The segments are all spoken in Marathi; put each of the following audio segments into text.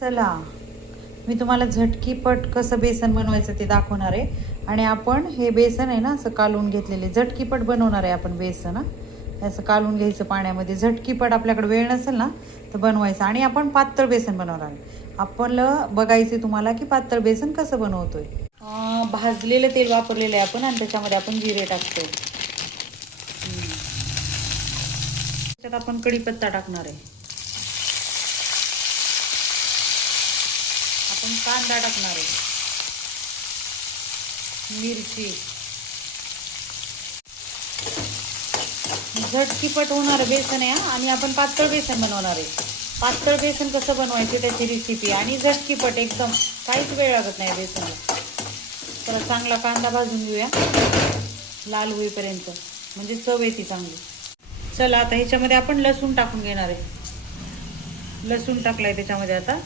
चला, मी तुम्हाला झटकीपट कसं बेसन बनवायचं ते दाखवणार आहे. आणि आपण हे बेसन आहे ना असं कालवून घेतलेले झटकीपट बनवणार आहे आपण बेसन. असं कालवून घ्यायचं पाण्यामध्ये. झटकीपट आपल्याकडे वेळ नसेल ना तर बनवायचं. आणि आपण पातळ बेसन बनवणार आहे. आपलं बघायचं तुम्हाला की पातळ बेसन कसं बनवतोय. भाजलेलं तेल वापरलेलं आहे आपण आणि त्याच्यामध्ये आपण जिरे टाकतोय. त्याच्यात आपण कढीपत्ता टाकणार आहे. आपण कांदा टाकणार आहे, मिरची. झटकीपट होणार बेसन आहे आणि आपण पातळ बेसन बनवणार आहे. पातळ बेसन कसं बनवायचं त्याची रेसिपी आणि झटकीपट एकदम काहीच वेळ लागत नाही बेसनला. तर चांगला कांदा भाजून घेऊया लाल होईपर्यंत, म्हणजे चव येते चांगली. चला, आता ह्याच्यामध्ये आपण लसूण टाकून घेणार आहे. लसूण टाकलाय त्याच्यामध्ये. आता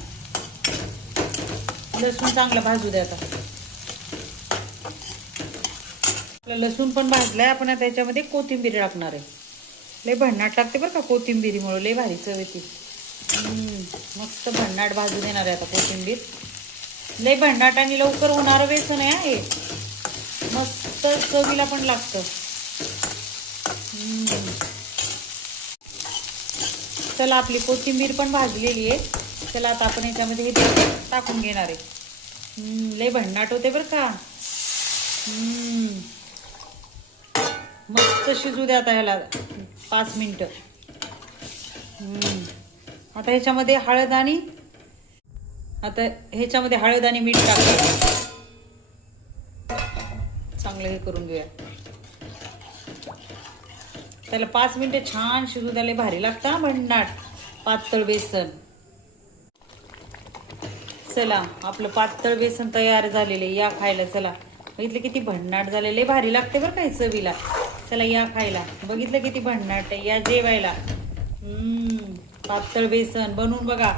लसूण चांगला भाजू द्या. आता आपला लसूण पण भाजलाय. आपण आता ह्याच्यामध्ये कोथिंबीर टाकणार आहे. लय भन्नाट लागते बरं का कोथिंबीरीमुळे, लय भारी चव येते. मस्त भन्नाट भाजू देणार आहे आता कोथिंबीर. लय भन्नाट आणि लवकर होणारं बेसन आहे. मस्त चवीला पण लागतं. चला, आपली कोथिंबीर पण भाजलेली आहे. चला, आता आपण याच्यामध्ये हे टाकून घेणार आहे. लय भन्नाट होते बरं का. मस्त शिजू द्या आता ह्याला 5 मिनिटं. आता ह्याच्यामध्ये हळद आणि मीठ टाकायचं. चांगलं हे करून घेऊया. त्याला 5 मिनिटं छान शिजू द्यायला. भारी लागतं भन्नाट पातळ बेसन. चला, आपलं पातळ बेसन तयार झालेले. या खायला. चला, बघितलं किती भन्नाट झालेले. भारी लागते बरं काय चवीला. चला, या खायला. बघितलं किती भन्नाट आहे. या जेवायला. पातळ बेसन बनवून बघा.